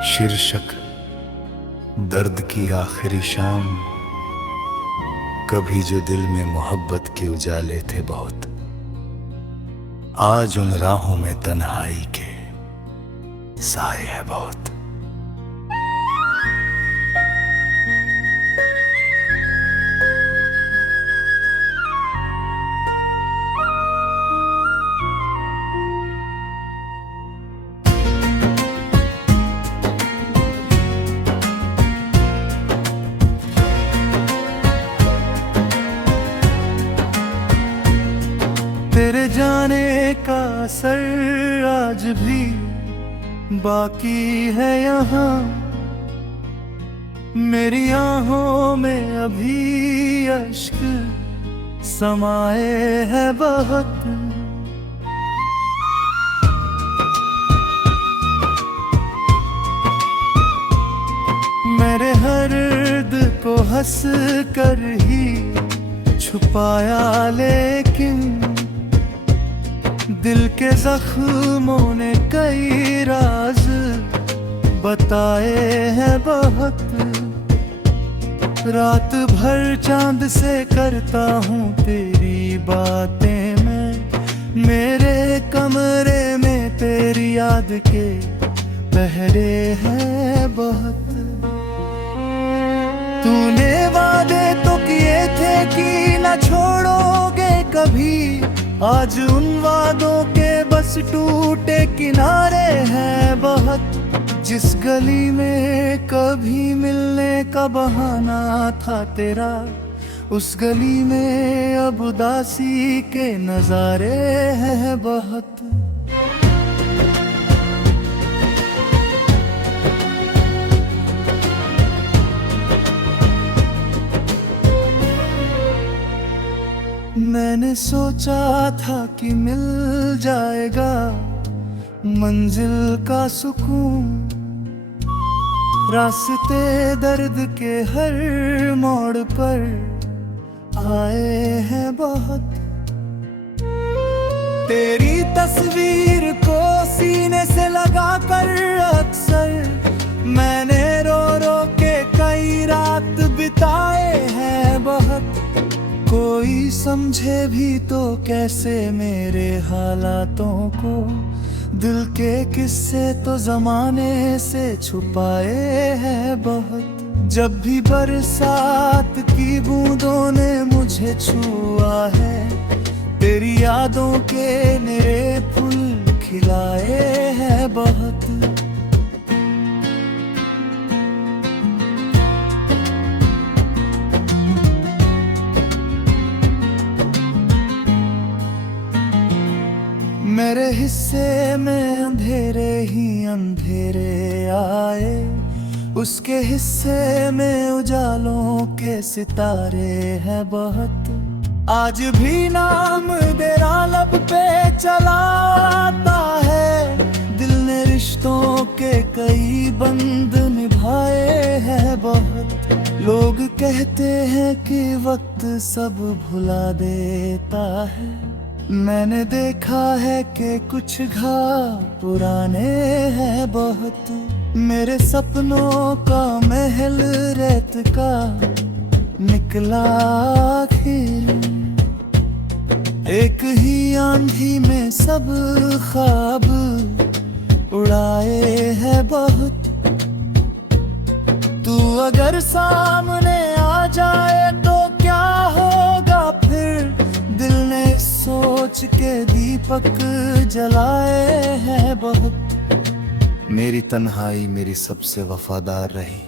शीर्षक दर्द की आखिरी शाम। कभी जो दिल में मोहब्बत के उजाले थे बहुत, आज उन राहों में तन्हाई के साए है बहुत। तेरे जाने का असर आज भी बाकी है यहाँ, मेरी आहों में अभी अश्क समाए हैं बहुत। मेरे हर दर्द को हंस कर ही छुपाया, लेकिन दिल के जख्मों ने कई राज बताए हैं बहुत। रात भर चांद से करता हूँ तेरी बातें मैं, मेरे कमरे में तेरी याद के पहरे हैं बहुत। तूने वादे तो किए थे कि न छोड़ोगे कभी, आज उन वादों के बस टूटे किनारे हैं बहुत। जिस गली में कभी मिलने का बहाना था तेरा, उस गली में अब उदासी के नजारे हैं बहुत। मैंने सोचा था कि मिल जाएगा मंजिल का सुकून, रास्ते दर्द के हर मोड़ पर आए हैं बहुत। तेरी तस्वीर को सीने से लगा कर अक्सर मैंने रो रो के कई रात बिताए हैं बहुत। कोई समझे भी तो कैसे मेरे हालातों को, दिल के किस्से तो जमाने से छुपाए हैं बहुत। जब भी बरसात की बूंदों ने मुझे छुआ है, तेरी यादों के नए फूल खिलाए हैं बहुत। मेरे हिस्से में अंधेरे ही अंधेरे आए, उसके हिस्से में उजालों के सितारे हैं बहुत। आज भी नाम तेरा लब पे चला आता है, दिल ने रिश्तों के कई बंध निभाए हैं बहुत। लोग कहते हैं कि वक्त सब भुला देता है, मैंने देखा है कि कुछ घाव पुराने हैं बहुत। मेरे सपनों का महल रेत का निकला आखिर, एक ही आंधी में सब ख्वाब उड़ाए हैं बहुत। तू अगर सामने आ जाए तो क्या होगा फिर, दिल ने सोच के दीपक जलाए हैं बहुत। मेरी तन्हाई मेरी सबसे वफादार रही,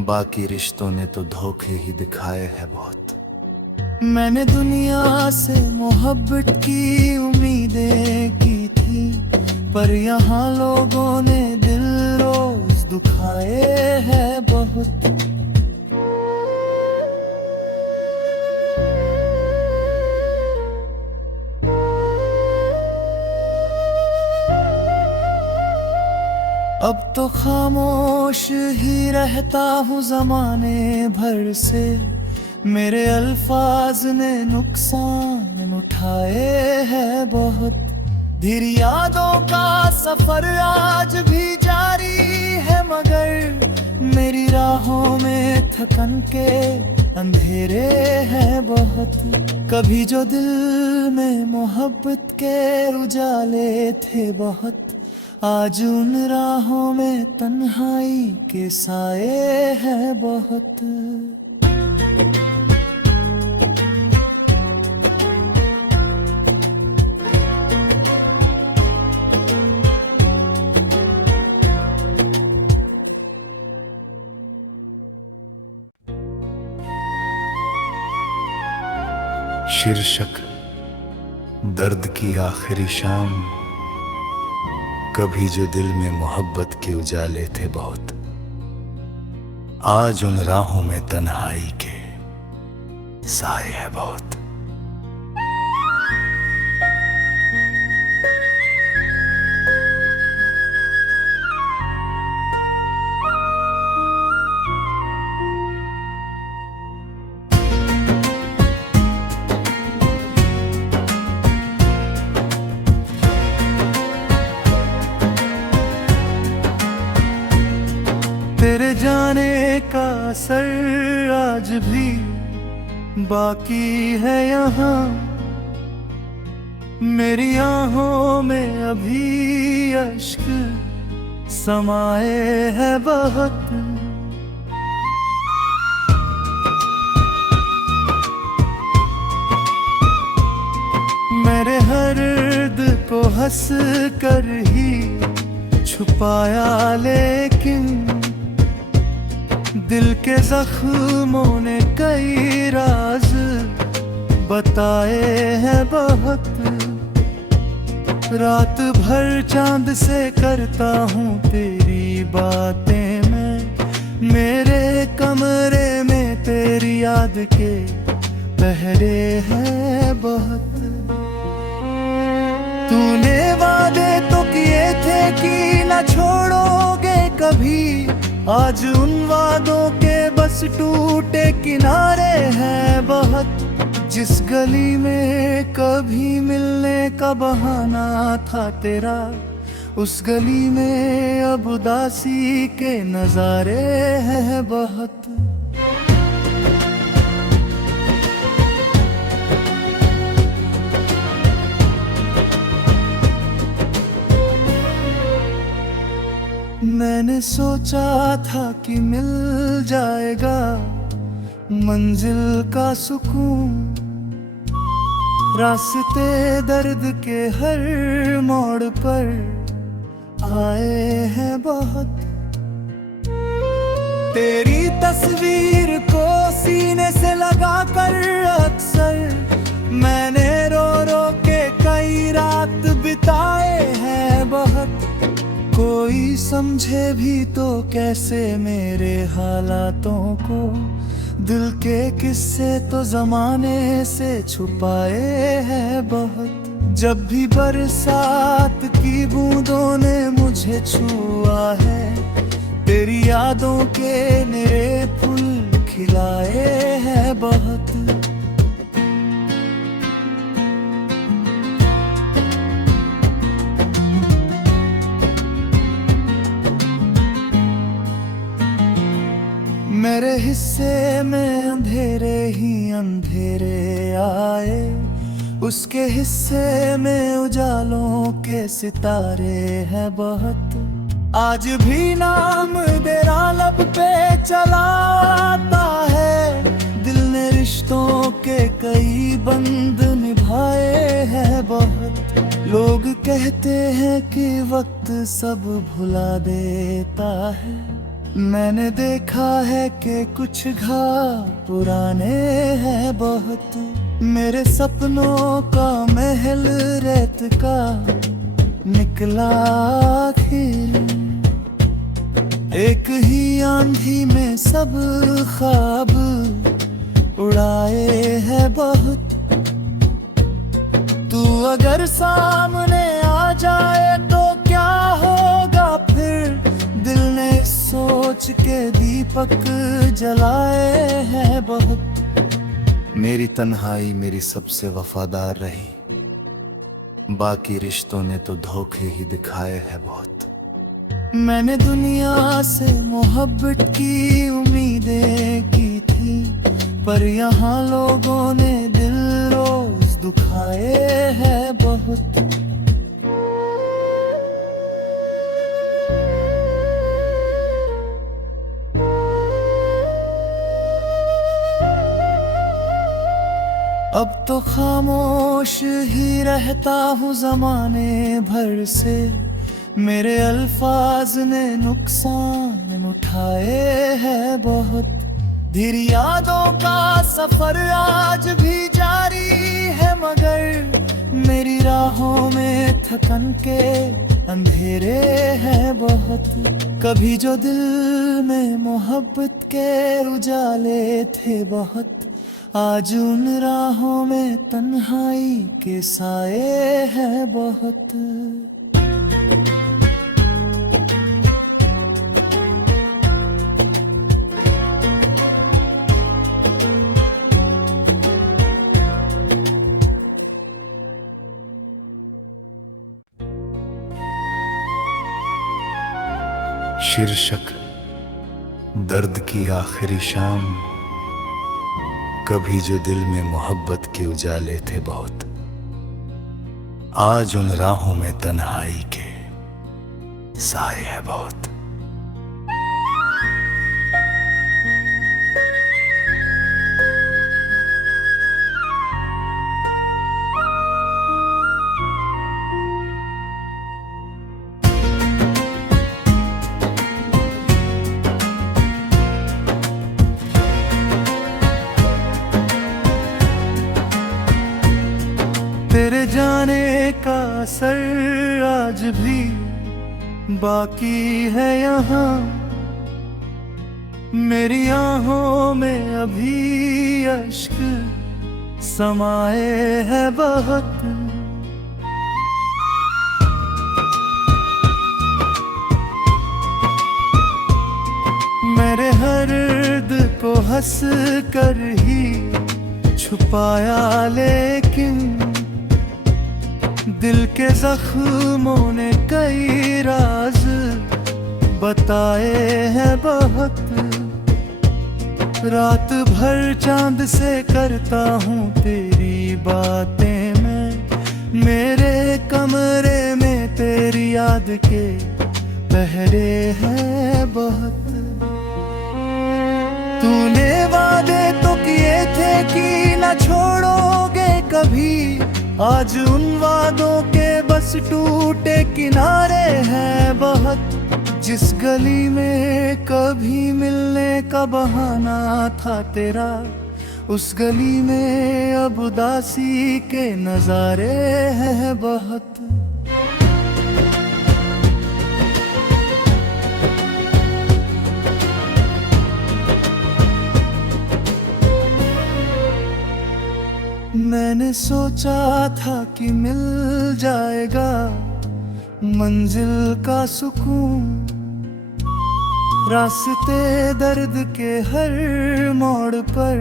बाकी रिश्तों ने तो धोखे ही दिखाए हैं बहुत। मैंने दुनिया से मोहब्बत की उम्मीदें की थी, पर यहाँ लोगों ने दिल रोज दुखाए हैं बहुत। अब तो खामोश ही रहता हूँ जमाने भर से, मेरे अल्फाज ने नुकसान उठाए हैं बहुत। धीर यादों का सफर आज भी जारी मगर मेरी राहों में थकन के अंधेरे हैं बहुत। कभी जो दिल में मोहब्बत के उजाले थे बहुत, आज उन राहों में तन्हाई के साए हैं बहुत। शीर्षक दर्द की आखिरी शाम। कभी जो दिल में मोहब्बत के उजाले थे बहुत, आज उन राहों में तन्हाई के साए है बहुत। तेरे जाने का असर आज भी बाकी है यहाँ, मेरी आहों में अभी अश्क समाए है बहुत। मेरे हर्द को हंस कर ही छुपाया, लेकिन दिल के जख्मों ने कई राज बताए हैं बहुत। रात भर चांद से करता हूँ तेरी बातें मैं, मेरे कमरे में तेरी याद के पहरे हैं बहुत। तूने वादे तो किए थे कि न छोड़ोगे कभी, आज उन वादों के बस टूटे किनारे हैं बहुत। जिस गली में कभी मिलने का बहाना था तेरा, उस गली में अब उदासी के नजारे हैं बहुत। मैंने सोचा था कि मिल जाएगा मंजिल का सुकून, रास्ते दर्द के हर मोड़ पर आए हैं बहुत। तेरी तस्वीर को सीने से लगा कर अक्सर मैंने रो रो के कई रात बिताए हैं बहुत। कोई समझे भी तो कैसे मेरे हालातों को, दिल के किस्से तो जमाने से छुपाए हैं बहुत। जब भी बरसात की बूंदों ने मुझे छुआ है, तेरी यादों के नए फूल खिलाए हैं बहुत। मेरे हिस्से में अंधेरे ही अंधेरे आए, उसके हिस्से में उजालों के सितारे हैं बहुत। आज भी नाम तेरा लब पे चलाता है, दिल ने रिश्तों के कई बंध निभाए हैं बहुत। लोग कहते हैं कि वक्त सब भुला देता है, मैंने देखा है कि कुछ घाव पुराने हैं बहुत। मेरे सपनों का महल रेत का निकला आखिर, एक ही आंधी में सब ख्वाब उड़ाए हैं बहुत। तू अगर सामने आ जाए तो क्या होगा फिर, दिल ने सोच के दीपक जलाए हैं बहुत। मेरी तन्हाई मेरी सबसे वफादार रही, बाकी रिश्तों ने तो धोखे ही दिखाए हैं बहुत। मैंने दुनिया से मोहब्बत की उम्मीदें की थी, पर यहाँ लोगों ने दिल रोज दुखाए हैं बहुत। अब तो खामोश ही रहता हूँ जमाने भर से, मेरे अल्फाज ने नुकसान उठाए हैं बहुत। धीर यादों का सफर आज भी जारी है, मगर मेरी राहों में थकन के अंधेरे हैं बहुत। कभी जो दिल में मोहब्बत के उजाले थे बहुत, आज उन राहों में तन्हाई के साए हैं बहुत। शीर्षक दर्द की आखिरी शाम। कभी जो दिल में मोहब्बत के उजाले थे बहुत, आज उन राहों में तन्हाई के साए है बहुत। तेरे जाने का असर आज भी बाकी है यहाँ, मेरी आहों में अभी अश्क समाए हैं बहुत। मेरे हर दर्द को हंस कर ही छुपाया, लेकिन दिल के जख्मों ने कई राज बताए हैं बहुत। रात भर चांद से करता हूँ तेरी बातें मैं, मेरे कमरे में तेरी याद के पहरे हैं बहुत। तूने वादे तो किए थे कि न छोड़ोगे कभी, आज उन वादों के बस टूटे किनारे हैं बहुत। जिस गली में कभी मिलने का बहाना था तेरा, उस गली में अब उदासी के नजारे हैं बहुत। मैंने सोचा था कि मिल जाएगा मंजिल का सुकून, रास्ते दर्द के हर मोड़ पर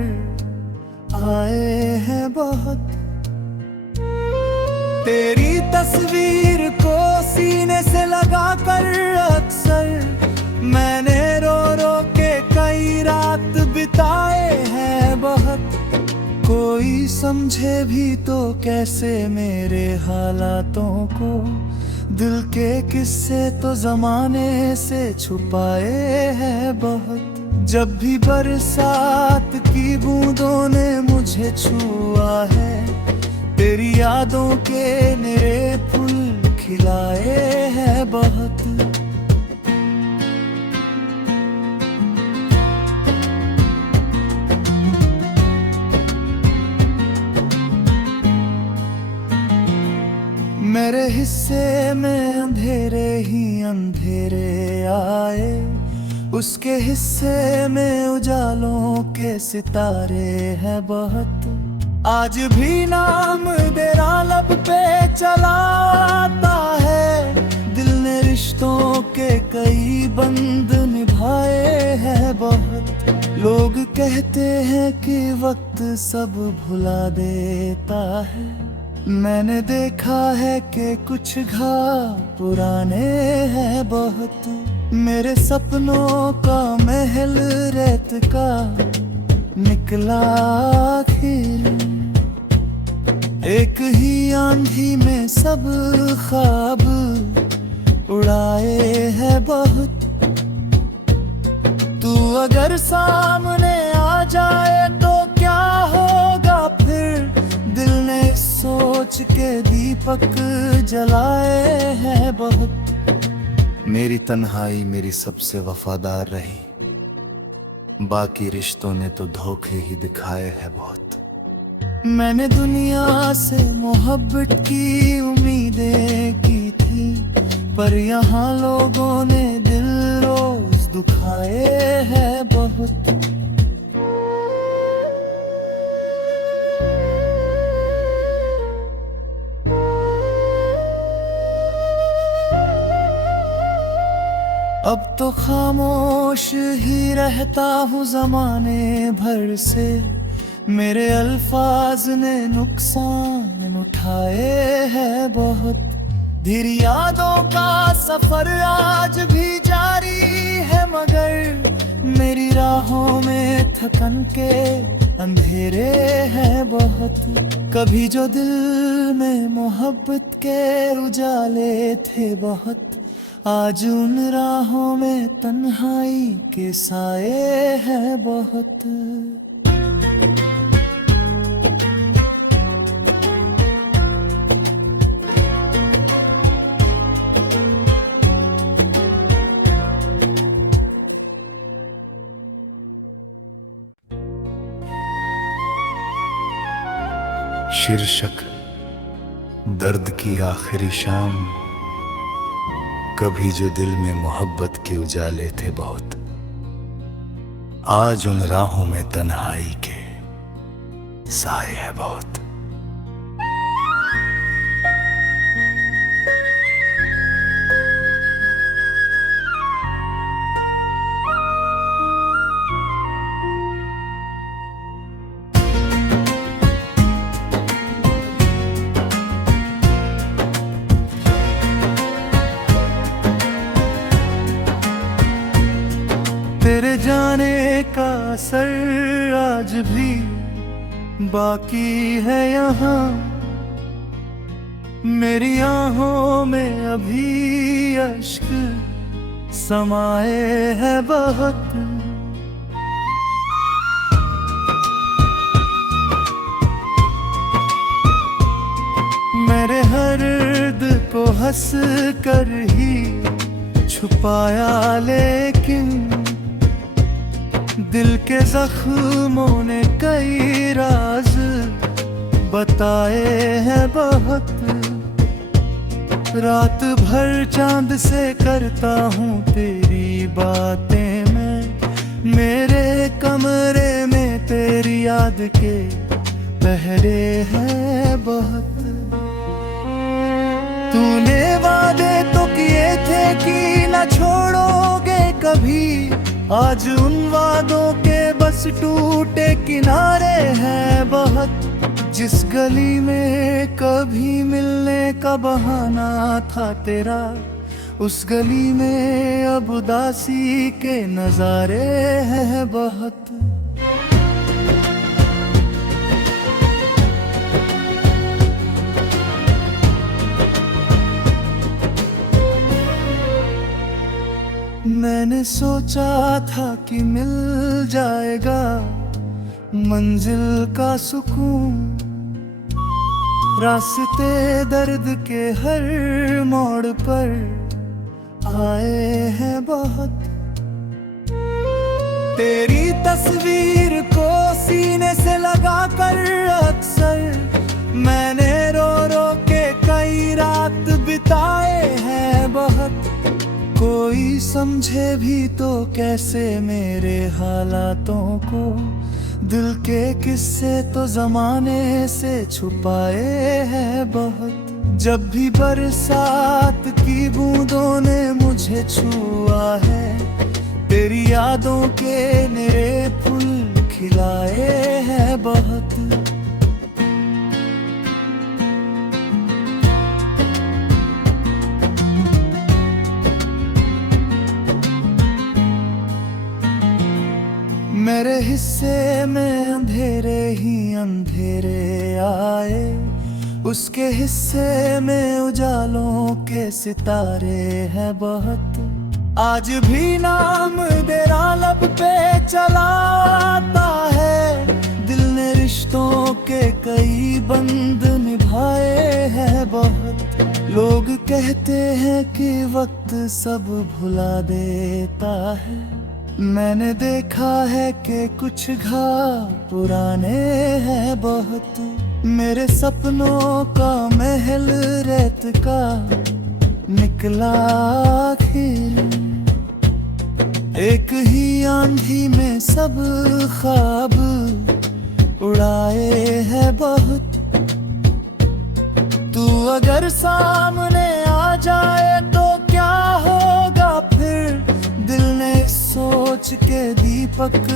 आए हैं बहुत। तेरी तस्वीर को सीने से लगा कर अक्सर मैंने रो रो के कई रात बिताए हैं बहुत। कोई समझे भी तो कैसे मेरे हालातों को, दिल के किस्से तो जमाने से छुपाए हैं बहुत। जब भी बरसात की बूंदों ने मुझे छुआ है, तेरी यादों के नए फूल खिलाए हैं बहुत। मेरे हिस्से में अंधेरे ही अंधेरे आए, उसके हिस्से में उजालों के सितारे हैं बहुत। आज भी नाम तेरा लब पे चलाता है, दिल ने रिश्तों के कई बंध निभाए हैं बहुत। लोग कहते हैं कि वक्त सब भुला देता है, मैंने देखा है कि कुछ घाव पुराने हैं बहुत। मेरे सपनों का महल रेत का निकला आखिर। एक ही आंधी में सब ख्वाब उड़ाए हैं बहुत। तू अगर सामने आ जाए तो क्या होगा फिर। दिल ने सोच के दीपक जलाए हैं बहुत। मेरी तन्हाई मेरी सबसे वफादार रही, बाकी रिश्तों ने तो धोखे ही दिखाए हैं बहुत। मैंने दुनिया से मोहब्बत की उम्मीदें की थी, पर यहाँ लोगों ने दिल रोज दुखाए हैं बहुत। अब तो खामोश ही रहता हूँ जमाने भर से। मेरे अल्फाज ने नुकसान उठाए हैं बहुत। धीरे यादों का सफर आज भी जारी है, मगर मेरी राहों में थकन के अंधेरे हैं बहुत। कभी जो दिल में मोहब्बत के उजाले थे बहुत, आज उन राहों में तन्हाई के साए हैं बहुत। शीर्षक दर्द की आखिरी शाम। कभी जो दिल में मोहब्बत के उजाले थे बहुत, आज उन राहों में तन्हाई के साए है बहुत। तेरे जाने का असर आज भी बाकी है यहाँ। मेरी आहों में अभी अश्क समाए हैं बहुत। मेरे हर दर्द को हंस कर ही छुपाया, लेकिन दिल के जख्मों ने कई राज बताए हैं बहुत। रात भर चांद से करता हूँ तेरी बातें मैं। मेरे कमरे में तेरी याद के पहरे हैं बहुत। तूने वादे तो किए थे कि न छोड़ोगे कभी, आज उन वादों के बस टूटे किनारे हैं बहुत। जिस गली में कभी मिलने का बहाना था तेरा, उस गली में अब उदासी के नजारे हैं बहुत। मैंने सोचा था कि मिल जाएगा मंजिल का सुकून। रास्ते दर्द के हर मोड़ पर आए हैं बहुत। तेरी तस्वीर को सीने से लगा कर अक्सर मैंने रो रो के कई रात बिताए हैं बहुत। कोई समझे भी तो कैसे मेरे हालातों को, दिल के किस्से तो जमाने से छुपाए हैं बहुत। जब भी बरसात की बूंदों ने मुझे छुआ है, तेरी यादों के मेरे फूल खिलाए हैं बहुत। मेरे हिस्से में अंधेरे ही अंधेरे आए, उसके हिस्से में उजालों के सितारे हैं बहुत। आज भी नाम तेरा लब पे चला आता है, दिल ने रिश्तों के कई बंध निभाए हैं बहुत। लोग कहते हैं कि वक्त सब भुला देता है, मैंने देखा है कि कुछ घाव पुराने हैं बहुत। मेरे सपनों का महल रेत का निकला आखिर, एक ही आंधी में सब ख्वाब उड़ाए हैं बहुत। तू अगर सामने आ जाए तो क्या होगा फिर, दिल ने सोच के दीपक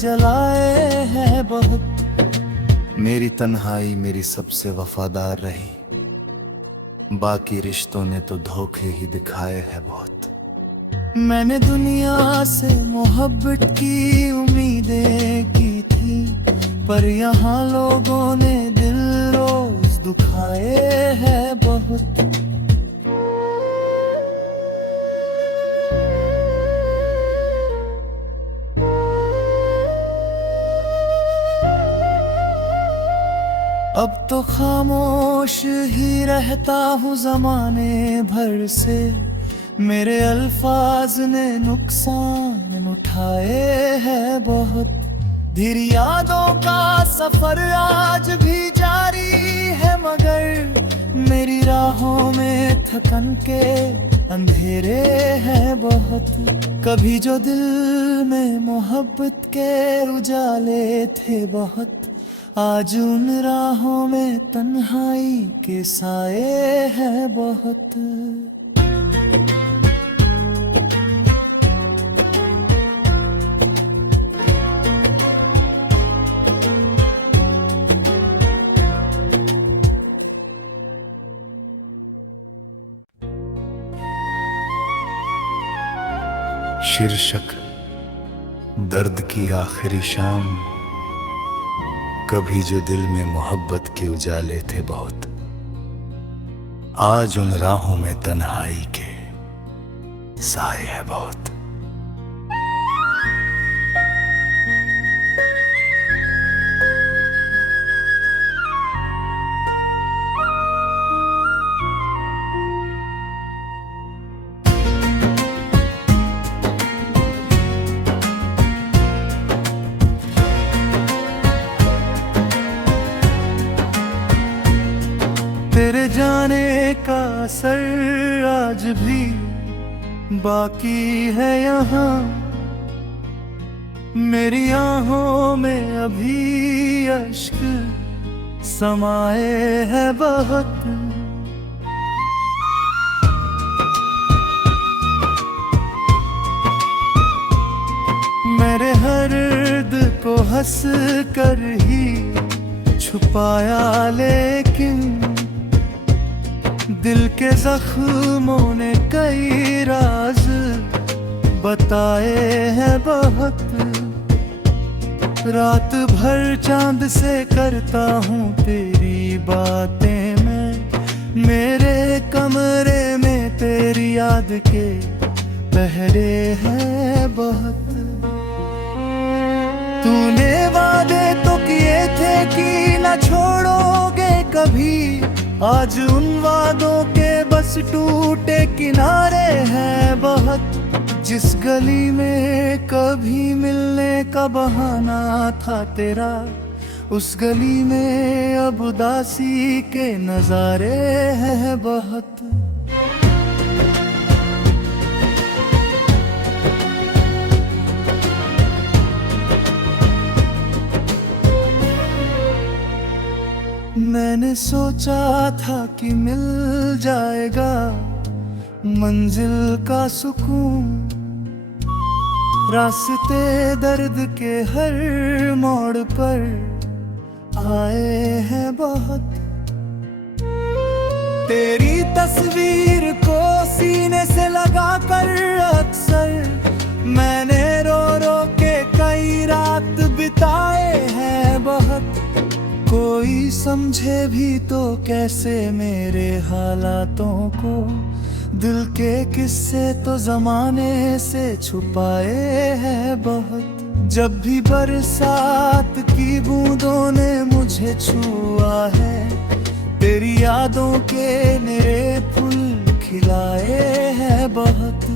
जलाए हैं बहुत। मेरी तन्हाई मेरी सबसे वफादार रही, बाकी रिश्तों ने तो धोखे ही दिखाए हैं बहुत। मैंने दुनिया से मोहब्बत की उम्मीदें की थी, पर यहाँ लोगों ने दिल रोज दुखाए हैं बहुत। अब तो खामोश ही रहता हूँ जमाने भर से, मेरे अल्फाज ने नुकसान उठाए हैं बहुत। धीरे यादों का सफर आज भी जारी है, मगर मेरी राहों में थकन के अंधेरे हैं बहुत। कभी जो दिल में मोहब्बत के उजाले थे बहुत, आज उन राहों में तन्हाई के साए हैं बहुत। शीर्षक दर्द की आखिरी शाम, कभी जो दिल में मोहब्बत के उजाले थे बहुत, आज उन राहों में तन्हाई के साए है बहुत। तेरे जाने का असर आज भी बाकी है यहाँ, मेरी आहों में अभी अश्क समाए हैं बहुत। मेरे हर दर्द को हंस कर ही छुपाया, लेकिन दिल के जख्मों ने कई राज बताए हैं बहुत। रात भर चांद से करता हूँ तेरी बातें मैं, मेरे कमरे में तेरी याद के पहरे हैं बहुत। तूने वादे तो किए थे कि न छोड़ोगे कभी, आज उन वादों के बस टूटे किनारे हैं बहुत। जिस गली में कभी मिलने का बहाना था तेरा, उस गली में अब उदासी के नजारे हैं बहुत। मैंने सोचा था कि मिल जाएगा मंजिल का सुकून, रास्ते दर्द के हर मोड़ पर आए हैं बहुत। तेरी तस्वीर को सीने से लगा कर अक्सर मैंने रो रो के कई रात समझे भी तो कैसे मेरे हालातों को। दिल के किस्से तो जमाने से छुपाए हैं बहुत। जब भी बरसात की बूंदों ने मुझे छुआ है, तेरी यादों के मेरे फूल खिलाए हैं बहुत।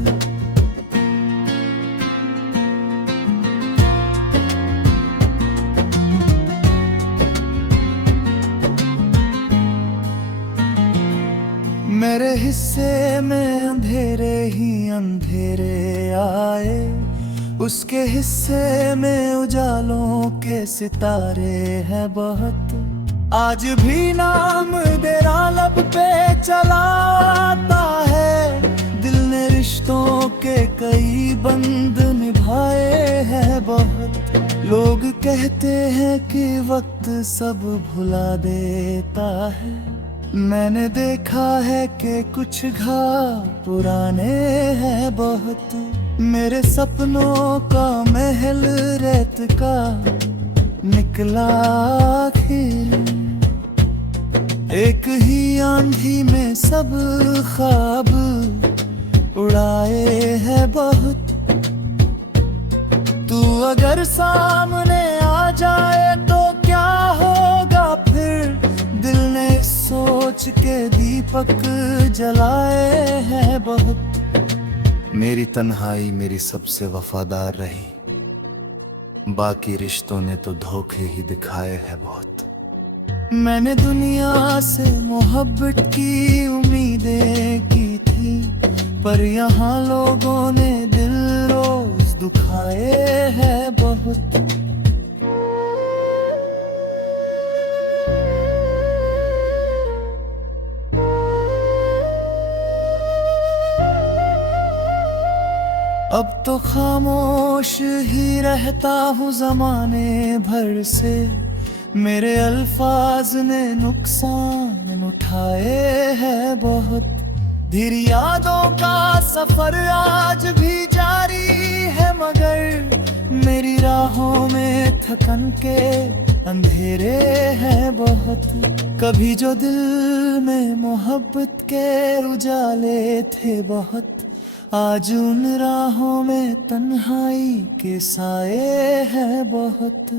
मेरे हिस्से में अंधेरे ही अंधेरे आए, उसके हिस्से में उजालों के सितारे हैं बहुत। आज भी नाम तेरा लब पे चला आता है, दिल ने रिश्तों के कई बंध निभाए हैं बहुत। लोग कहते हैं कि वक्त सब भुला देता है, मैंने देखा है कि कुछ घाव पुराने हैं बहुत। मेरे सपनों का महल रेत का निकला आखिर, एक ही आंधी में सब ख्वाब उड़ाए हैं बहुत। तू अगर सामने आ जाए तो क्या होगा फिर, दिल ने सोच के दीपक जलाए हैं बहुत। मेरी तन्हाई मेरी सबसे वफादार रही, बाकी रिश्तों ने तो धोखे ही दिखाए हैं बहुत। मैंने दुनिया से मोहब्बत की उम्मीदें की थी, पर यहाँ लोगों ने दिल रोज दुखाए हैं बहुत। अब तो खामोश ही रहता हूँ जमाने भर से, मेरे अल्फाज ने नुकसान उठाए हैं बहुत। धीरे यादों का सफर आज भी जारी है, मगर मेरी राहों में थकन के अंधेरे हैं बहुत। कभी जो दिल में मोहब्बत के उजाले थे बहुत, आज उन राहों में तन्हाई के साए हैं बहुत।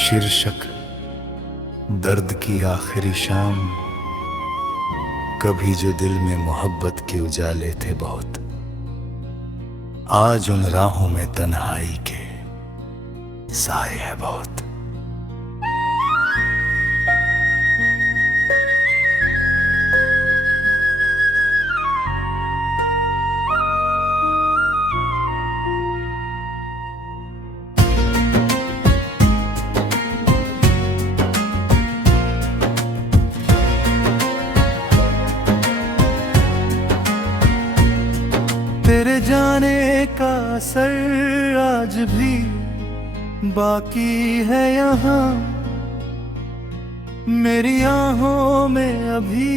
शीर्षक दर्द की आखिरी शाम, कभी जो दिल में मोहब्बत के उजाले थे बहुत, आज उन राहों में तन्हाई के साए है बहुत। तेरे जाने का असर आज भी बाकी है यहाँ, मेरी आहों में अभी